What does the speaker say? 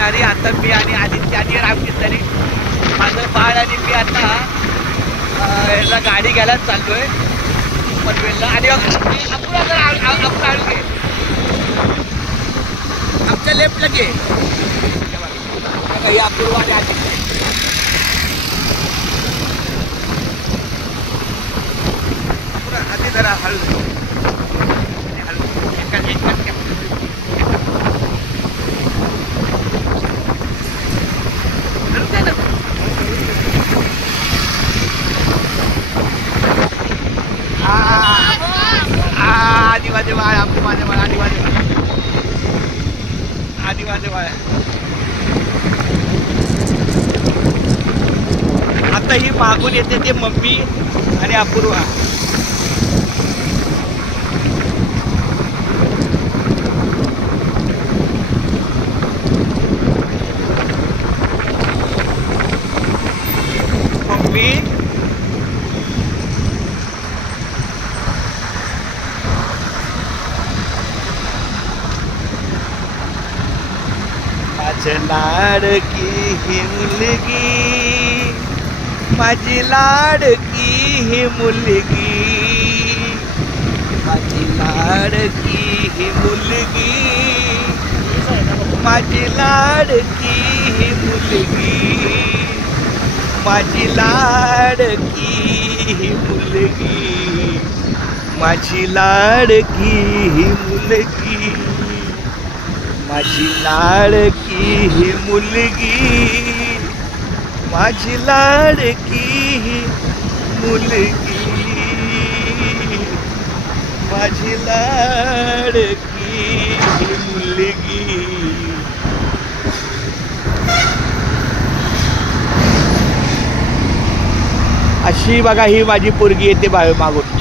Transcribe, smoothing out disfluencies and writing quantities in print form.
आणि आता मी आणि आदित्य आणि रामकृष्णाने माझं बाळ आणि मी आता याला गाडी घ्यायला चाललोय पनवेलला. आणि आपण आणू घे आमच्या लेफ्टला घे अपूर्व आणि आदित्य. आधी जरा हळू आधी माझे बाळ आपलं माझे बाळ आधी माझे बाळ आधी माझे बाळ. आता ही मागून येते ते मम्मी आणि अपूर्वा. मम्मी माझी लाडकी ही मुलगी माझी लाडकी ही मुलगी माझी लाडकी ही मुलगी माझी लाडकी ही मुलगी माझी लाडकी ही मुलगी माझी लाडकी ही मुलगी माझी लाडकी ही मुलगी माझी लाडकी ही मुलगी माझी लाडकी ही मुलगी. अशी बघा ही माझी पोरगी येते मागून.